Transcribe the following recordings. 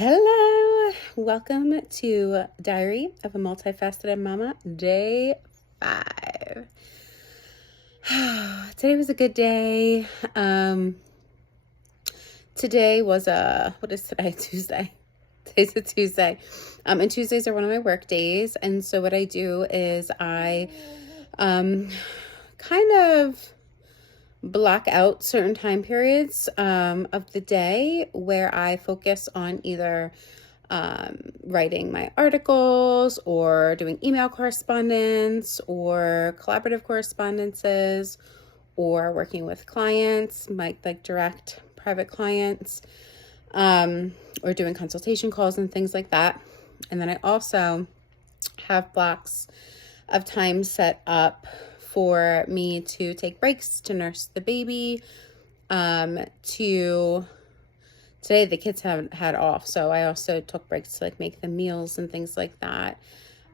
Hello, welcome to Diary of a Multifaceted Mama, day 5. Today was a good day. Today was what is today? Tuesday. Today's a Tuesday. And Tuesdays are one of my work days. And so what I do is I kind of block out certain time periods of the day where I focus on either writing my articles or doing email correspondence or collaborative correspondences or working with clients, like direct private clients, or doing consultation calls and things like that. And then I also have blocks of time set up for me to take breaks, to nurse the baby, today the kids haven't had off, so I also took breaks to make the meals and things like that.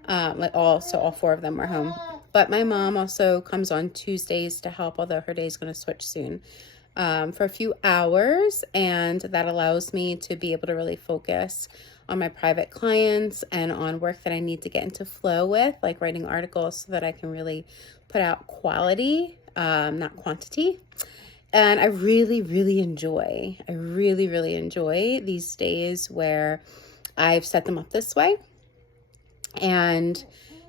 All 4 of them were home. But my mom also comes on Tuesdays to help, although her day is going to switch soon, for a few hours, and that allows me to be able to really focus on my private clients and on work that I need to get into flow with, like writing articles, so that I can really put out quality, not quantity. And I really, really enjoy these days where I've set them up this way and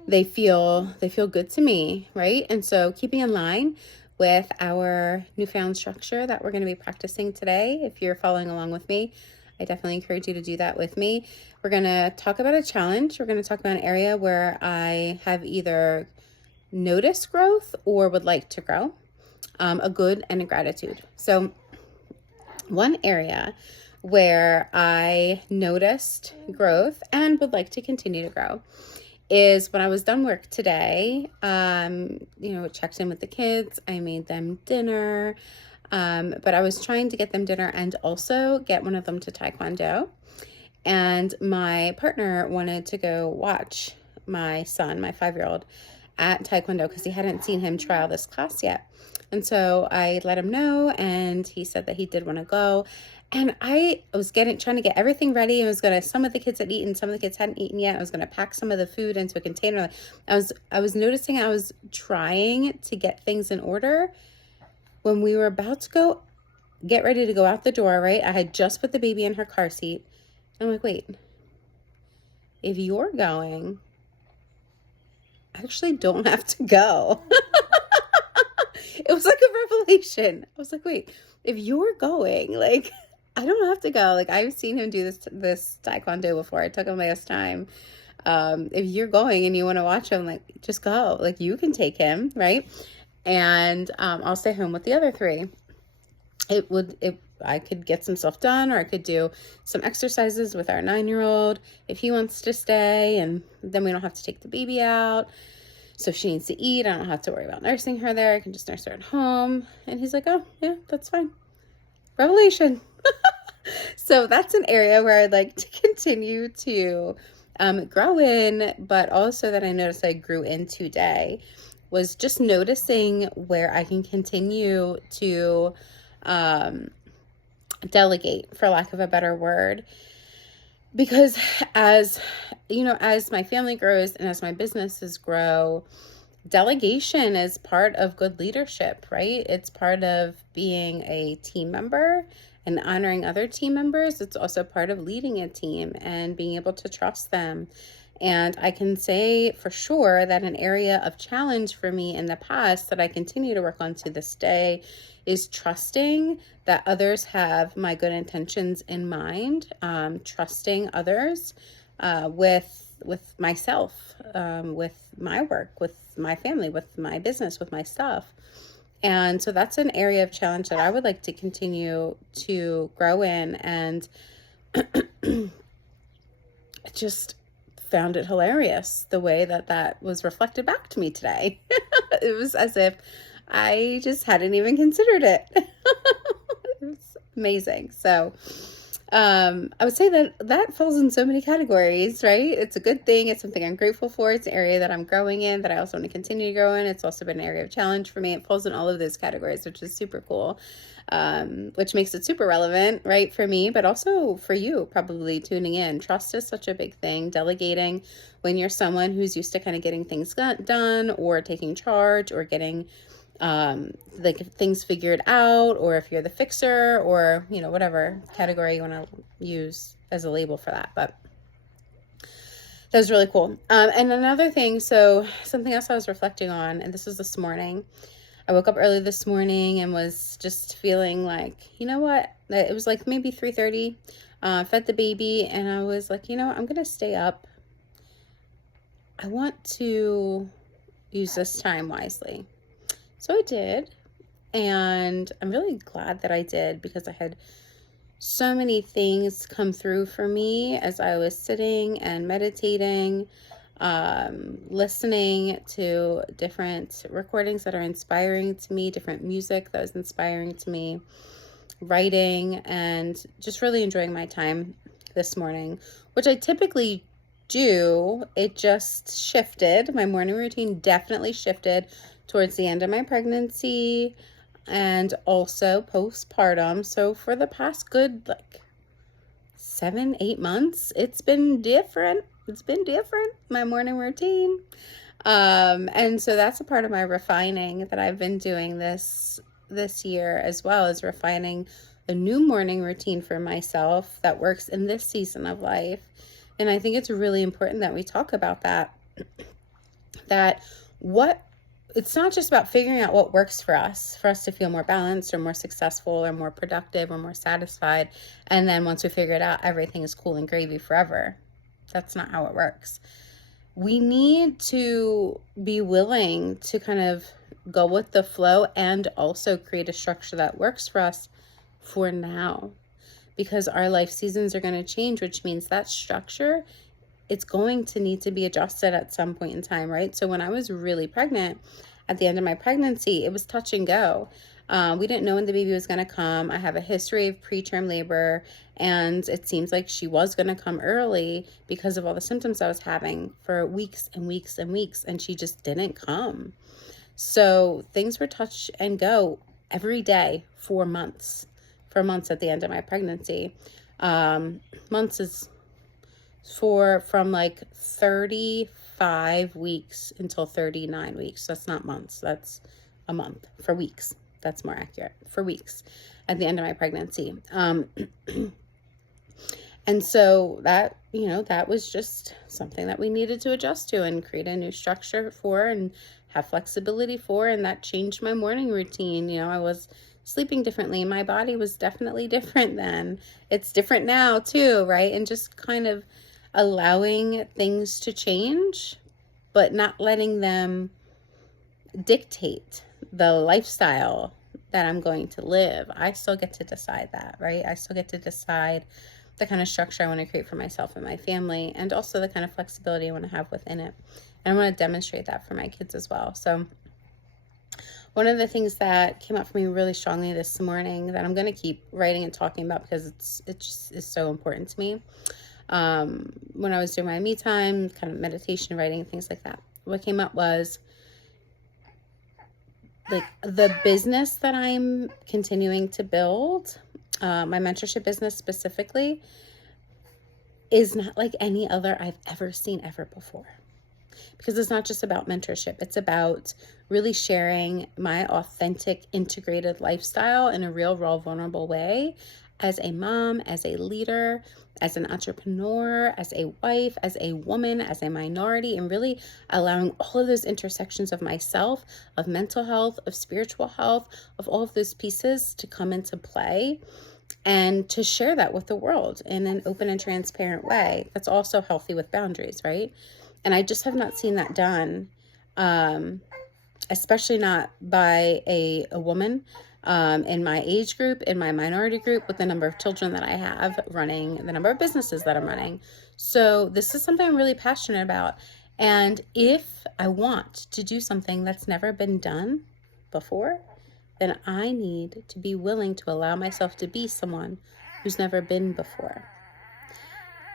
they feel good to me, right? And so keeping in line with our newfound structure that we're going to be practicing today, if you're following along with me, I definitely encourage you to do that with me. We're going to talk about a challenge. We're going to talk about an area where I have either noticed growth or would like to grow, a good and a gratitude. So one area where I noticed growth and would like to continue to grow is when I was done work today, checked in with the kids. I made them dinner. But I was trying to get them dinner and also get one of them to Taekwondo. And my partner wanted to go watch my son, my 5-year-old, at Taekwondo because he hadn't seen him trial this class yet. And so I let him know, and he said that he did want to go. And I was trying to get everything ready. Some of the kids had eaten, some of the kids hadn't eaten yet. I was going to pack some of the food into a container. I was noticing I was trying to get things in order. When we were about to get ready to go out the door, right? I had just put the baby in her car seat. I'm like, wait, if you're going, I actually don't have to go. It was like a revelation. I was like, wait, if you're going, I don't have to go. I've seen him do this Taekwondo before. I took him last time. If you're going and you want to watch him, just go. You can take him, right? And I'll stay home with the other 3. I could get some stuff done, or I could do some exercises with our 9-year-old if he wants to stay, and then we don't have to take the baby out. So if she needs to eat, I don't have to worry about nursing her there. I can just nurse her at home. And he's like, oh, yeah, that's fine. Revelation. So that's an area where I'd like to continue to grow in, but also that I noticed I grew in today was just noticing where I can continue to delegate, for lack of a better word. Because as my family grows and as my businesses grow, delegation is part of good leadership, right? It's part of being a team member and honoring other team members. It's also part of leading a team and being able to trust them. And I can say for sure that an area of challenge for me in the past that I continue to work on to this day is trusting that others have my good intentions in mind, trusting others with myself, with my work, with my family, with my business, with my stuff. And so that's an area of challenge that I would like to continue to grow in. And just found it hilarious the way that was reflected back to me today. It was as if I just hadn't even considered it. It was amazing. So I would say that falls in so many categories, right? It's a good thing. It's something I'm grateful for. It's an area that I'm growing in, that I also want to continue to grow in. It's also been an area of challenge for me. It falls in all of those categories, which is super cool. Which makes it super relevant, right, for me, but also for you, probably tuning in. Trust is such a big thing. Delegating, when you're someone who's used to kind of getting things done, or taking charge, or getting like things figured out, or if you're the fixer, or whatever category you want to use as a label for that. But that was really cool. And another thing, so something else I was reflecting on, and this was this morning. I woke up early this morning and was just feeling like, you know what, it was like maybe 3:30, fed the baby, and I was like, I'm gonna stay up. I want to use this time wisely. So I did, and I'm really glad that I did, because I had so many things come through for me as I was sitting and meditating, listening to different recordings that are inspiring to me, different music that was inspiring to me, writing, and just really enjoying my time this morning, which I typically do. It just shifted. My morning routine definitely shifted towards the end of my pregnancy and also postpartum. So for the past good 7-8 months, it's been different. My morning routine. And so that's a part of my refining that I've been doing this year, as well as refining a new morning routine for myself that works in this season of life. And I think it's really important that we talk about that. It's not just about figuring out what works for us to feel more balanced or more successful or more productive or more satisfied. And then once we figure it out, everything is cool and gravy forever. That's not how it works. We need to be willing to kind of go with the flow and also create a structure that works for us for now, because our life seasons are going to change, which means that structure, it's going to need to be adjusted at some point in time, right? So when I was really pregnant, at the end of my pregnancy, it was touch and go. We didn't know when the baby was going to come. I have a history of preterm labor, and it seems like she was going to come early because of all the symptoms I was having for weeks and weeks and weeks, and she just didn't come. So things were touch and go every day for months at the end of my pregnancy. Months is from like 35 weeks until 39 weeks. That's not months. That's a month. For weeks. That's more accurate. For weeks at the end of my pregnancy. And so that, that was just something that we needed to adjust to and create a new structure for and have flexibility for. And that changed my morning routine. I was sleeping differently. My body was definitely different then. It's different now too, right? And just kind of allowing things to change, but not letting them dictate the lifestyle that I'm going to live. I still get to decide that, right? I still get to decide the kind of structure I want to create for myself and my family, and also the kind of flexibility I want to have within it. And I want to demonstrate that for my kids as well. So one of the things that came up for me really strongly this morning that I'm going to keep writing and talking about, because it just is so important to me. When I was doing my me time, kind of meditation, writing, things like that, what came up was like the business that I'm continuing to build, my mentorship business specifically, is not like any other I've ever seen ever before. Because it's not just about mentorship. It's about really sharing my authentic, integrated lifestyle in a real, raw, vulnerable way, as a mom, as a leader, as an entrepreneur, as a wife, as a woman, as a minority, and really allowing all of those intersections of myself, of mental health, of spiritual health, of all of those pieces to come into play, and to share that with the world in an open and transparent way that's also healthy with boundaries, right? And I just have not seen that done, especially not by a woman in my age group, in my minority group, with the number of children that I have running, the number of businesses that I'm running. So this is something I'm really passionate about. And if I want to do something that's never been done before, then I need to be willing to allow myself to be someone who's never been before.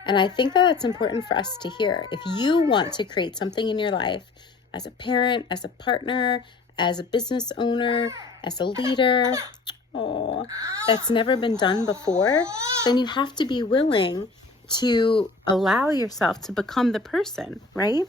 And I think that that's important for us to hear. If you want to create something in your life as a parent, as a partner, as a business owner, as a leader, that's never been done before, then you have to be willing to allow yourself to become the person, right?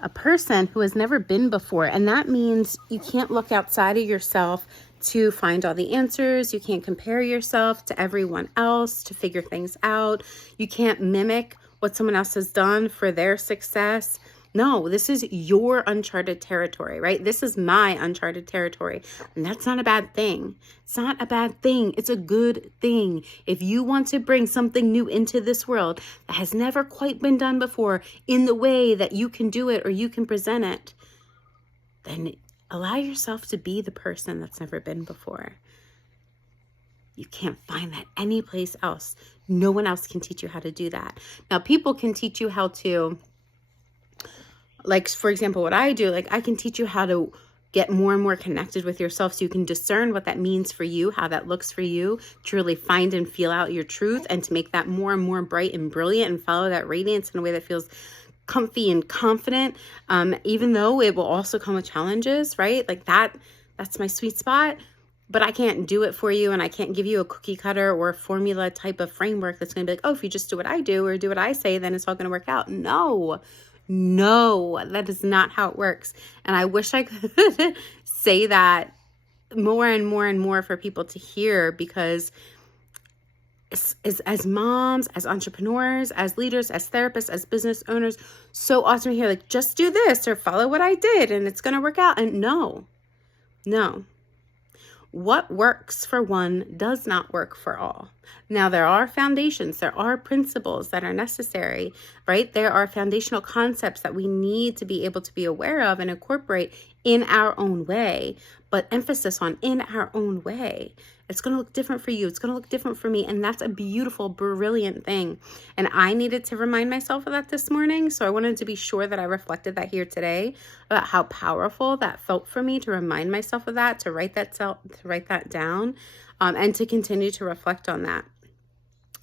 A person who has never been before. And that means you can't look outside of yourself to find all the answers. You can't compare yourself to everyone else to figure things out. You can't mimic what someone else has done for their success. No, this is your uncharted territory, right? This is my uncharted territory. And that's not a bad thing. It's not a bad thing. It's a good thing. If you want to bring something new into this world that has never quite been done before in the way that you can do it or you can present it, then allow yourself to be the person that's never been before. You can't find that anyplace else. No one else can teach you how to do that. Now, people can teach you how to, like, for example, what I do, like, I can teach you how to get more and more connected with yourself so you can discern what that means for you, how that looks for you, to really find and feel out your truth and to make that more and more bright and brilliant and follow that radiance in a way that feels comfy and confident, even though it will also come with challenges, right? Like that's my sweet spot, but I can't do it for you, and I can't give you a cookie cutter or a formula type of framework that's going to be like, oh, if you just do what I do or do what I say, then it's all going to work out. No, that is not how it works. And I wish I could say that more and more and more for people to hear, because as moms, as entrepreneurs, as leaders, as therapists, as business owners, so awesome to hear, like, just do this or follow what I did and it's going to work out. And no. What works for one does not work for all. Now, there are foundations, there are principles that are necessary, right? There are foundational concepts that we need to be able to be aware of and incorporate in our own way, but emphasis on in our own way. It's going to look different for you. It's going to look different for me. And that's a beautiful, brilliant thing. And I needed to remind myself of that this morning. So I wanted to be sure that I reflected that here today, about how powerful that felt for me to remind myself of that, to write that down, and to continue to reflect on that.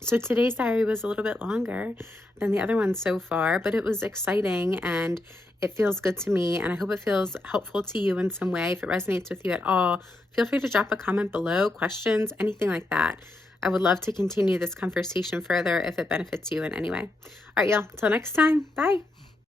So today's diary was a little bit longer than the other one so far, but it was exciting and it feels good to me, and I hope it feels helpful to you in some way. If it resonates with you at all, feel free to drop a comment below, questions, anything like that. I would love to continue this conversation further if it benefits you in any way. All right, y'all, till next time, bye.